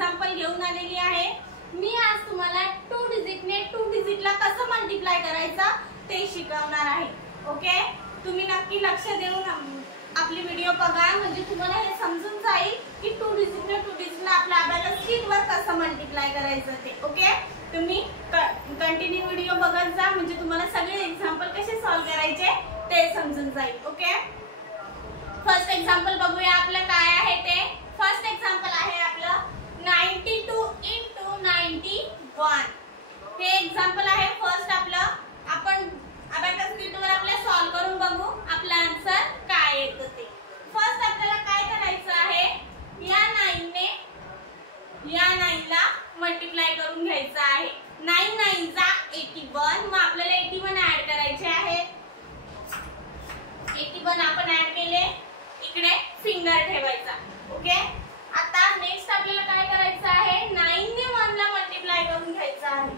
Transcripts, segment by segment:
Example घेऊन आलेली आहे। मी आज तुम्हाला 2 डिजिटने 2 डिजिटला कसं मल्टिप्लाय करायचं ते शिकवणार आहे। ओके, तुम्ही नक्की लक्ष देऊन आपली व्हिडिओ बघा, म्हणजे तुम्हाला हे समजून जाईल की 2 डिजिटने 2 डिजिटला आपल्या अबॅकस शीटवर कसं मल्टिप्लाय करायचं ते। ओके, तुम्ही कंटिन्यू व्हिडिओ बघत जा, म्हणजे तुम्हाला सगळे एक्झाम्पल कसे सॉल्व्ह करायचे ते समजून जाईल। ओके, फर्स्ट एक्झाम्पल बघूया आपलं काय आहे ते। फर्स्ट एक्झाम्पल आहे आपलं 92 into 91। हे एक्झाम्पल आहे फर्स्ट आपलं। आपण अबॅकस शीटवर आपल्या सॉल्व्ह करून बघू आपला आन्सर काय येतं ते। फर्स्ट आपल्याला काय करायचं आहे, या 9 ने या 9 ला मल्टिप्लाय करून घ्यायचं आहे। 9 9 चा 81, मग आपल्याला 81 ऍड करायचे आहे। 81 आपण ऍड केले, इकडे फिंगर ठेवायचा। ओके, आता नेक्स्ट आपल्याला काय करायचं आहे, 9 ने 1 ला मल्टिप्लाय करून घ्यायचं आहे।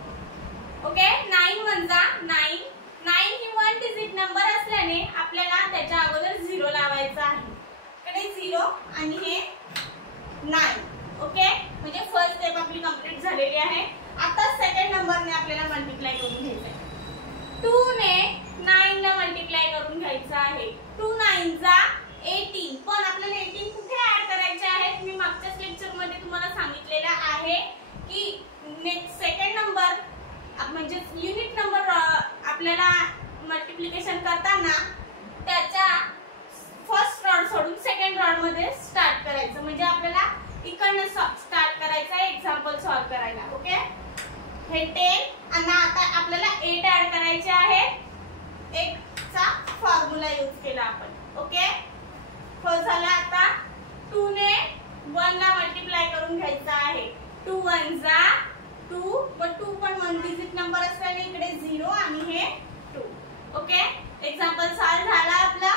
ओके, 9 1 जा 9, 9 ही 1 डिजिट नंबर असल्याने आपल्याला त्याच्या अगोदर 0 लावायचा आहे। इकडे 0 आणि हे 9। ओके, म्हणजे फर्स्ट स्टेप आपली कंप्लीट झालेली आहे। आता सेकंड नंबरने आपल्याला मल्टिप्लाय करून घ्यायचं आहे। 2 ने 9 ला मल्टिप्लाय करून घ्यायचं आहे। 2 9 जा 18, पण आपल्याला 18 कुठे ऍड करायचे आहेत, मी मागच्याच लेक्चर मध्ये तुम्हाला सांगितलेलं आहे की नेक्स्ट सेकंड नंबर म्हणजे युनिट नंबर आपल्याला मल्टिप्लिकेशन करताना त्याच्या फर्स्ट रॉड सोडून सेकंड रॉड मध्ये स्टार्ट करायचं, म्हणजे आपल्याला इकडनं स्टार्ट करायचं आहे एक्झाम्पल सॉल्व्ह करायला। ओके, हे 10 आणि आता आपल्याला 8 ऍड करायचे आहे। 8 चा फॉर्म्युला यूज केला आपण। ओके, फर्स्ट झाला। आता 2 ने 1 ला मल्टिप्लाय करून घ्यायचा आहे। 2 1 जा 2, पण 2 पण 1 डिजिट नंबर असल्याने इकडे 0 आणि हे 2। ओके, एक्झाम्पल सॉल्व्ह झाला। आपला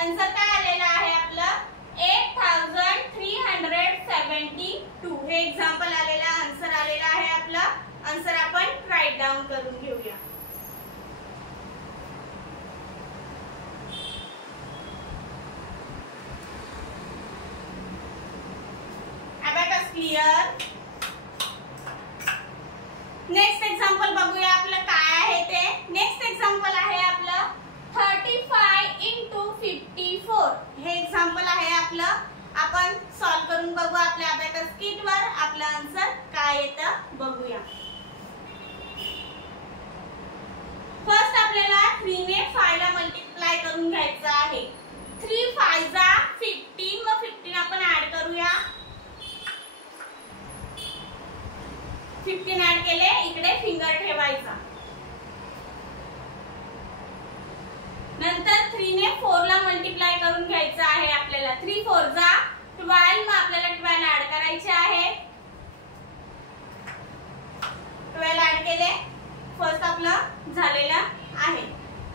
आन्सर काय आलेला आहे आपलं 8372। हे एक्झाम्पल आलेला आन्सर आलेला आहे आपला। आन्सर आपण राईट डाऊन करून घेऊया। Abacus clear. नेक्स्ट एक्झाम्पल बघूया आपलं काय आहे ते। नेक्स्ट एक्झाम्पल आहे आपलं 35 into 54। हे एक्झाम्पल आहे आपलं। आपण सॉल्व्ह करून बघू आपल्या अबॅकस शीटवर आपलं आन्सर काय येतं बघूया। फर्स्ट आपल्याला 3 ने 5 ला मल्टिप्लाय करून घ्यायचं आहे। 3 5 जा 15, मग 15 आपण ऍड करूया। 15 ऍड केले, इकडे फिंगर ठेवायचा। नंतर 3 ने 4 ला मल्टिप्लाय करून घ्यायचं आहे आपल्याला। 3 4 जा 12, मग आपल्याला 12 ऍड करायचे आहे। 12 ऍड केले, फर्स्ट आपलं झालेलं आहे।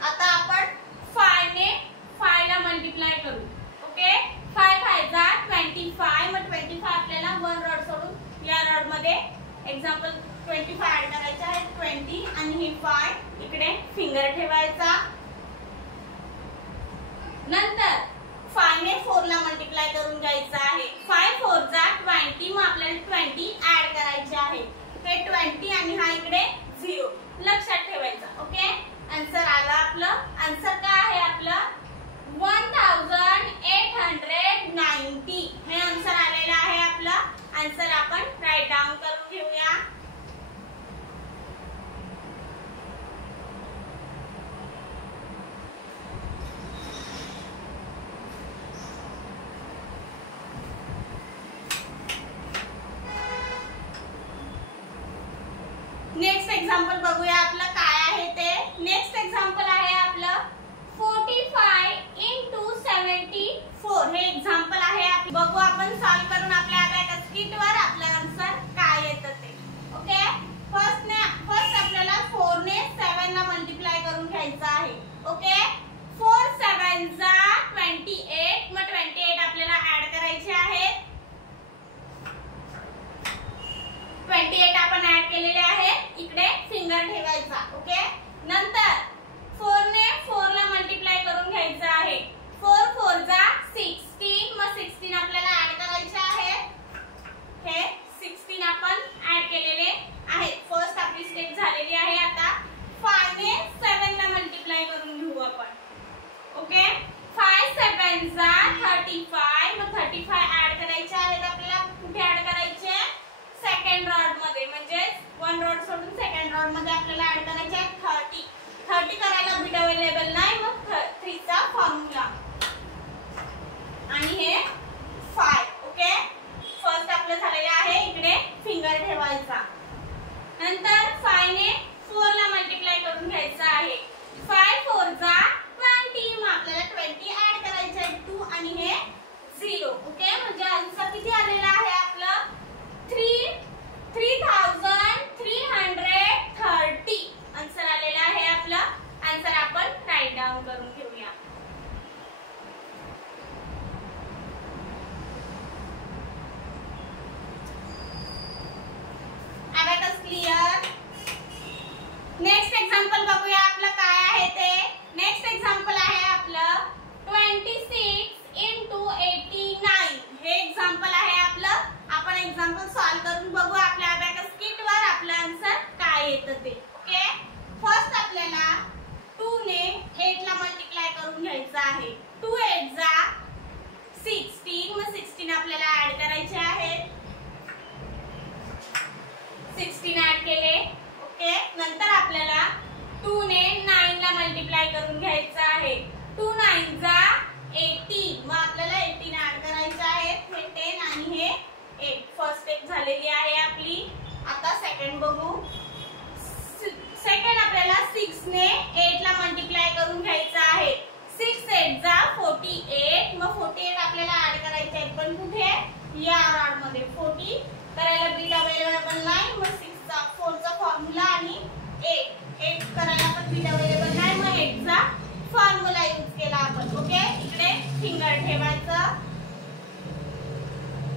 आता आपण 5 ने 5 ला मल्टिप्लाय करू। ओके, 5 5 जा 25, मग 25 आपल्याला 1 रॉड सोडून या रॉड मध्ये एक्झाम्पल 25 ऍड करायचे आहे। 20 आणि हे 5 इकडे फिंगर ठेवायचा। नंतर 5 ने 4 ला मल्टिप्लाय करून घ्यायचं आहे। 5 4 जा 20, मग आपल्याला 20 ऍड करायचे आहे। ते 20 आणि हा इकडे 0 लक्षात ठेवायचा। ओके, आन्सर आला आपलं। आन्सर काय आहे आपलं 1890। हे आन्सर आलेलं आहे आपलं। आन्सर आपण राईट डाऊन करून घेऊया। नेक्स्ट एक्झाम्पल बघूया आपलं काय आहे ते। नेक्स्ट एक्झाम्पल आहे आपलं 45 into 74। हे एक्झाम्पल आहे। बघू आपण सॉल्व्ह करून आपल्या अबॅकस शीटवर आपलं आन्सर काय येतं ते। ओके, फर्स्ट आपल्याला 4 ने 7 ला मल्टिप्लाय करून घ्यायचं आहे। ओके, 4 7 जा 28, मग 28 आपल्याला ऍड करायचे आहेत। 28 आपण ऍड केलेले आहे, इकडे फिंगर ठेवायचा। ओके, नंतर 4 ने 4 ला मल्टिप्लाय करून घ्यायचं आहे। 4 4 जा 16, मग 16 आपल्याला ऍड करायचे आहे। हे 16 आणि हे 5. ओके, फर्स्ट आपलं झालेलं आहे. इकडे फिंगर ठेवायचा. नंतर 5 ने 4 ला मल्टिप्लाय करून घ्यायचं आहे. 5 4 जा 20. मग आपल्याला 20 ऍड करायचे आहे. 2 आणि हे 0. ओके, म्हणजे आन्सर किती आलेला आहे आपलं 3330. आन्सर आलेला आहे आपलं. आन्सर आपण राईट डाऊन करून घेऊया. Abacus clear. नेक्स्ट एक्झाम्पल बघूया आपलं काय आहे ते. नेक्स्ट एक्झाम्पल आहे आपलं 26 into 89. हे एक्झाम्पल आहे आपलं. आपण एक्झाम्पल सॉल्व करून बघू आपल्या अबॅकस किट वर आपलं आन्सर काय येतं ते. ओके, फर्स्ट आपल्याला 2 ने 8 ला मल्टिप्लाय करून घ्यायचं आहे. 2 8 जा 16. मग 16 आपल्याला ऍड करायचे आहेत. 16 ऍड केले. ओके, नंतर आपल्याला 2 ने 9 ला मल्टिप्लाय करून घ्यायचं आहे. 2 9 जा 18. मग आपल्याला 18 ऍड करायचे आहेत. हे 10 आणि हे 8. फर्स्ट स्टेप झालेली आहे आपली. आता सेकंड बघू. सेकंड आपल्याला 6 ने 8 ला मल्टिप्लाय करून घ्यायचं आहे. 6 8 जा 48. मग 48 आपल्याला ऍड करायचे आहेत. पण कुठे या रॉड मध्ये 40 करायला बीट अवेलेबल नाही. मग 6 चा 4 चा फॉर्म्युला आणि 8 करायला पण बीट अवेलेबल नाही. मग 8 चा फॉर्म्युला यूज केला आपण. ओके, इकडे फिंगर ठेवायचं.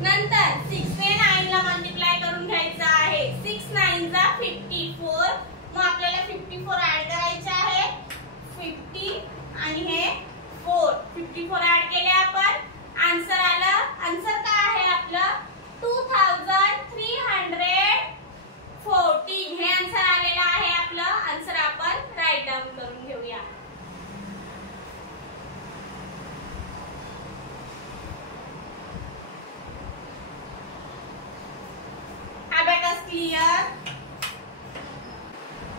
नंतर 6 ने 9 ला मल्टिप्लाय करून घ्यायचं आहे. 6 9 जा 54. मग आपल्याला 54 ऍड करायचे आहे. 50 आणि हे 4. 54 ऍड केले आपण. आन्सर आलं. आन्सर काय आहे आपलं 2314. हे आन्सर आलेलं आहे आपलं. आन्सर आपण राईट डाऊन करून घेऊया. Abacus clear.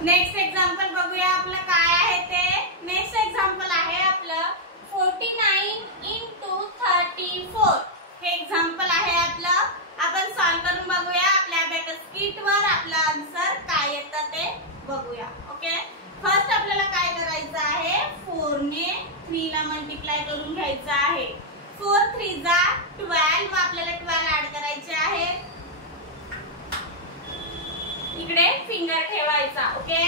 नेक्स्ट एक्झाम्पल बघूया आपलं काय आहे ते. नेक्स्ट एक्झाम्पल आहे आपलं 49 into 34. हे एक्झाम्पल आहे आपलं. आपण सॉल्व करून बघूया आपल्या अबॅकस किट वर आपला आन्सर काय येतं ते बघूया. ओके, फर्स्ट आपल्याला काय करायचं आहे. 4 ने 3 ला मल्टिप्लाय करून घ्यायचं आहे. 4 3 जा 12. मग आपल्याला 12 ऍड करायचे आहे. इकडे फिंगर ठेवायचा. ओके,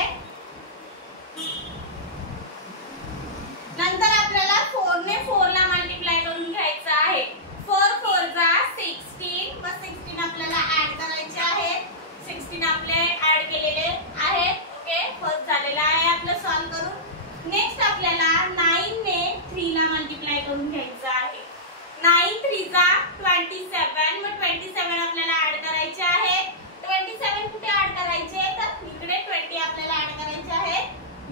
नंतर आपल्याला 4 ने 4 ला मल्टिप्लाय करून घ्यायचं आहे. 4 4 जा 16. मग 16 आपल्याला ऍड करायचे आहे. 16 आपले ऍड केलेले आहेत. ओके, फर्स्ट झालेला आहे आपलं सॉल्व करून. नेक्स्ट आपल्याला 9 ने 3 ला मल्टिप्लाय करून घ्यायचं आहे. 9 3 जा 27. मग 27 आपल्याला ऍड करायचे आहे. 27 कुठे ऍड करायचे तर इकडे 20 आपल्याला ऍड करायचे आहे.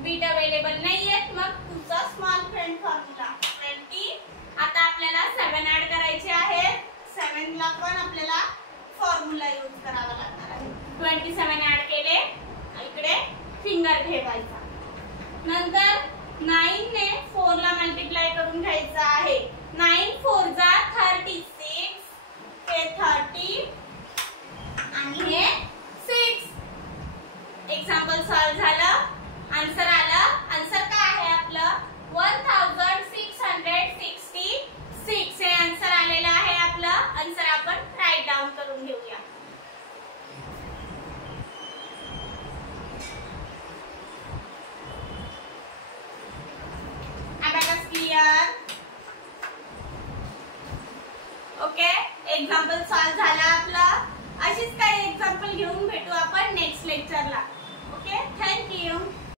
बीट अवेलेबल नाहीये. मग तुझा स्मॉल फ्रेंड फॉर्म्युला 20. आता आपल्याला 7 ऍड करायचे आहे. 7 ला पण आपल्याला फॉर्म्युला यूज करावा लागणार आहे. 27 ऍड केले. इकडे फिंगर ठेवायचा. नंतर 9 ने 4 ला मल्टिप्लाय करून घ्यायचं आहे. 9 4 जा 36. हे 30 आणि हे 6. एक्झाम्पल सॉल्व झालं.